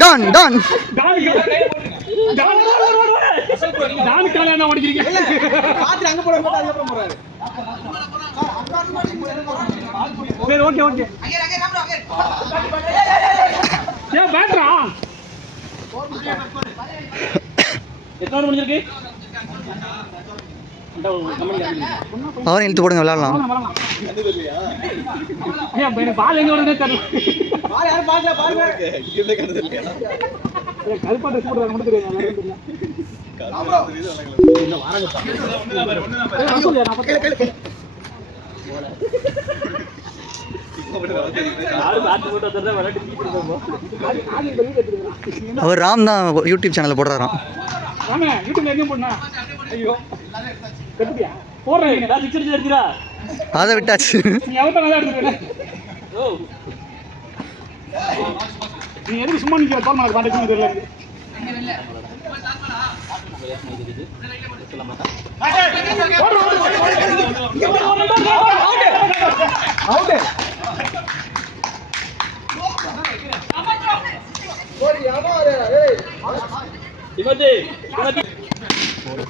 Don Don சரி okay okay எத்தனை முடிஞ்சிருக்கு அவரை இழுத்து போடுங்க விளையாடலாம். பால் எங்க வருது தெரியல. அவர் ராம் தான் யூடியூப் சேனல்ல போடுறாராம். அதை விட்டாச்சு. நீ எதுக்கு சும்மா நிக்கிற தோல் பாட்டு தெரியல.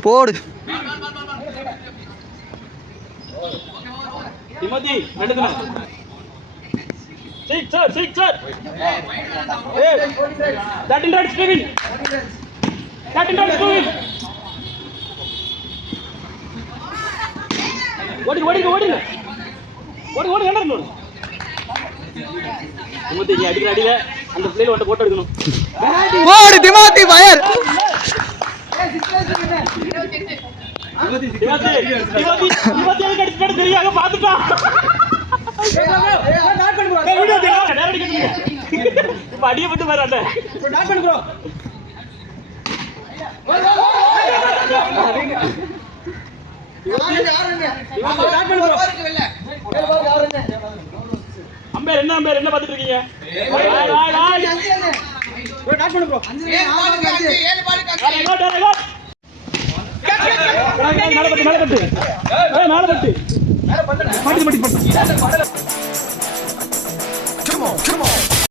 போடு திமதி எடுக்கணும். சிக் sir that in right Steven ஓடி என்ன திமதி நீ அடிக்கிற அடியில அந்த பிளேல வந்து போட்டோ எடுக்கணும். போடு திமதி ஃபயர். திமதி அடிச்சு தெரியாம பாத்துட்டான். இப்ப அடியப்பட்டு வராண்ட அம்பேர் என்ன பாத்துட்டு இருக்கீங்க? மேல பட்டு